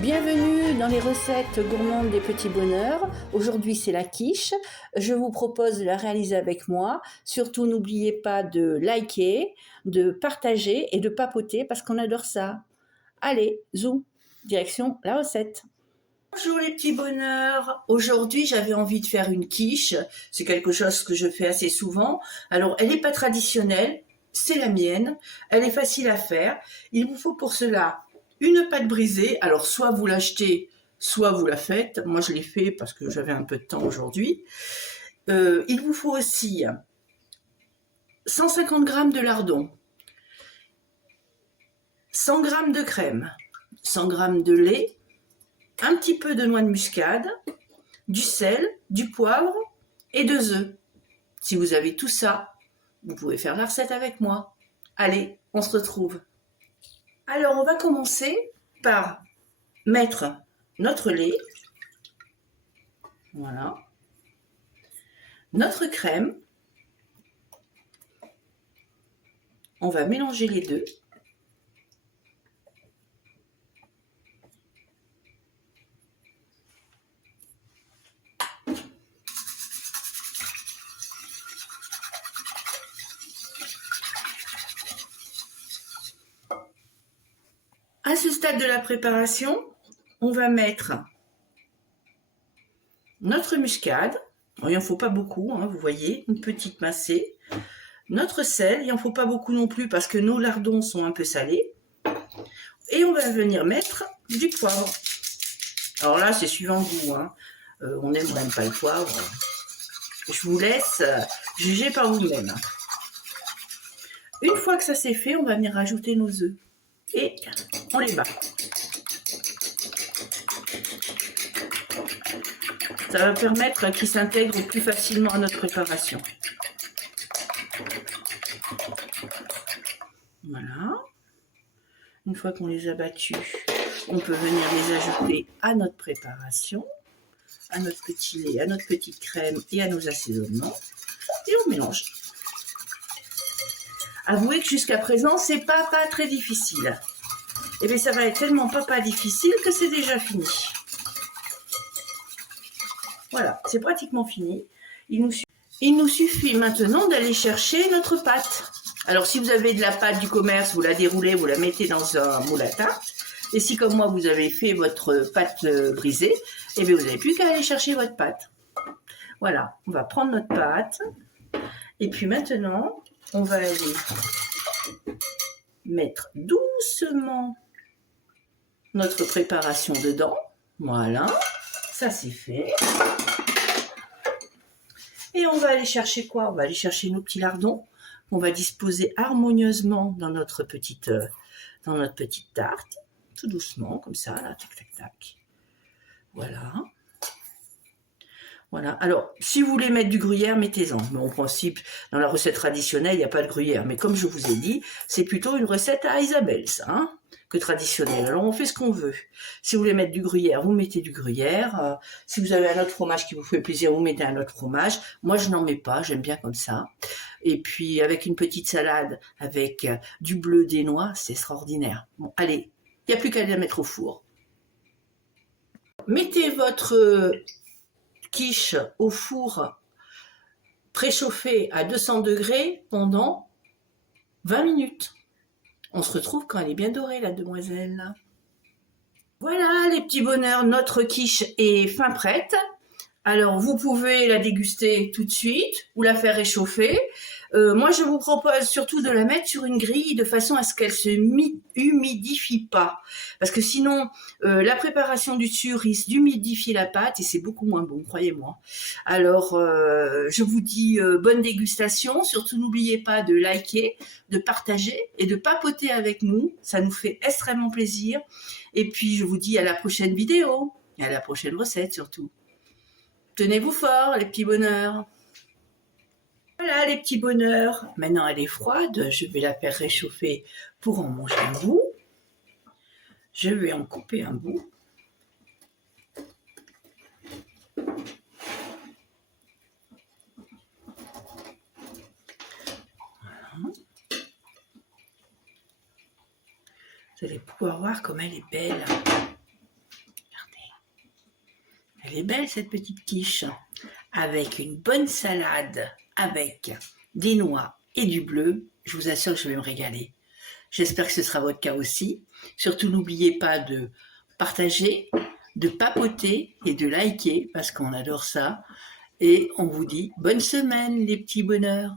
Bienvenue dans les recettes gourmandes des petits bonheurs. Aujourd'hui, c'est la quiche. Je vous propose de la réaliser avec moi. Surtout, n'oubliez pas de liker, de partager et de papoter parce qu'on adore ça. Allez, zou, direction la recette. Bonjour les petits bonheurs. Aujourd'hui, j'avais envie de faire une quiche. C'est quelque chose que je fais assez souvent. Alors, elle n'est pas traditionnelle. C'est la mienne. Elle est facile à faire. Il vous faut pour cela une pâte brisée. Alors, soit vous l'achetez, soit vous la faites. Moi, je l'ai fait parce que j'avais un peu de temps aujourd'hui. Il vous faut aussi 150 g de lardon, 100 g de crème, 100 g de lait, un petit peu de noix de muscade, du sel, du poivre et 2 œufs. Si vous avez tout ça, vous pouvez faire la recette avec moi. Allez, on se retrouve. Alors, on va commencer par mettre notre lait, voilà, notre crème, on va mélanger les deux. À ce stade de la préparation, on va mettre notre muscade. Il n'en faut pas beaucoup, hein, vous voyez, une petite massée. Notre sel, il n'en faut pas beaucoup non plus parce que nos lardons sont un peu salés. Et on va venir mettre du poivre. Alors là, c'est suivant le goût. Hein. On n'aime même pas le poivre. Je vous laisse juger par vous-même. Une fois que ça c'est fait, on va venir rajouter nos œufs. Et on les bat. Ça va permettre qu'ils s'intègrent plus facilement à notre préparation. Voilà. Une fois qu'on les a battus, on peut venir les ajouter à notre préparation, à notre petit lait, à notre petite crème et à nos assaisonnements. Et on mélange. Avouez que jusqu'à présent, c'est pas très difficile. Et bien ça va être tellement pas difficile que c'est déjà fini. Voilà, c'est pratiquement fini. Il nous suffit maintenant d'aller chercher notre pâte. Alors si vous avez de la pâte du commerce, vous la déroulez, vous la mettez dans un moule à tarte. Et si comme moi vous avez fait votre pâte brisée, et bien vous n'avez plus qu'à aller chercher votre pâte. Voilà, on va prendre notre pâte. Et puis maintenant, on va aller mettre doucement notre préparation dedans. Voilà, ça c'est fait. Et on va aller chercher quoi? On va aller chercher nos petits lardons qu'on va disposer harmonieusement dans notre petite tarte. Tout doucement, comme ça, là, tac, tac, tac. Voilà. Voilà. Alors, si vous voulez mettre du gruyère, mettez-en. Mais en principe, dans la recette traditionnelle, il n'y a pas de gruyère. Mais comme je vous ai dit, c'est plutôt une recette à Isabelle, ça, hein, que traditionnelle. Alors, on fait ce qu'on veut. Si vous voulez mettre du gruyère, vous mettez du gruyère. Si vous avez un autre fromage qui vous fait plaisir, vous mettez un autre fromage. Moi, je n'en mets pas. J'aime bien comme ça. Et puis, avec une petite salade, avec du bleu, des noix, c'est extraordinaire. Bon, allez, il n'y a plus qu'à la mettre au four. Mettez votre quiche au four préchauffé à 200 degrés pendant 20 minutes. On se retrouve quand elle est bien dorée, la demoiselle. Voilà les petits bonheurs, notre quiche est fin prête. Alors vous pouvez la déguster tout de suite ou la faire réchauffer. Moi je vous propose surtout de la mettre sur une grille de façon à ce qu'elle se humidifie pas. Parce que sinon la préparation du dessus risque d'humidifier la pâte et c'est beaucoup moins bon, croyez-moi. Alors je vous dis bonne dégustation. Surtout n'oubliez pas de liker, de partager et de papoter avec nous. Ça nous fait extrêmement plaisir. Et puis je vous dis à la prochaine vidéo et à la prochaine recette surtout. Tenez-vous fort, les petits bonheurs. Voilà, les petits bonheurs. Maintenant, elle est froide. Je vais la faire réchauffer pour en manger un bout. Je vais en couper un bout. Vous allez pouvoir voir comme elle est belle. Regardez. Elle est belle cette petite quiche. Avec une bonne salade, avec des noix et du bleu. Je vous assure que je vais me régaler. J'espère que ce sera votre cas aussi. Surtout, n'oubliez pas de partager, de papoter et de liker parce qu'on adore ça. Et on vous dit bonne semaine les petits bonheurs.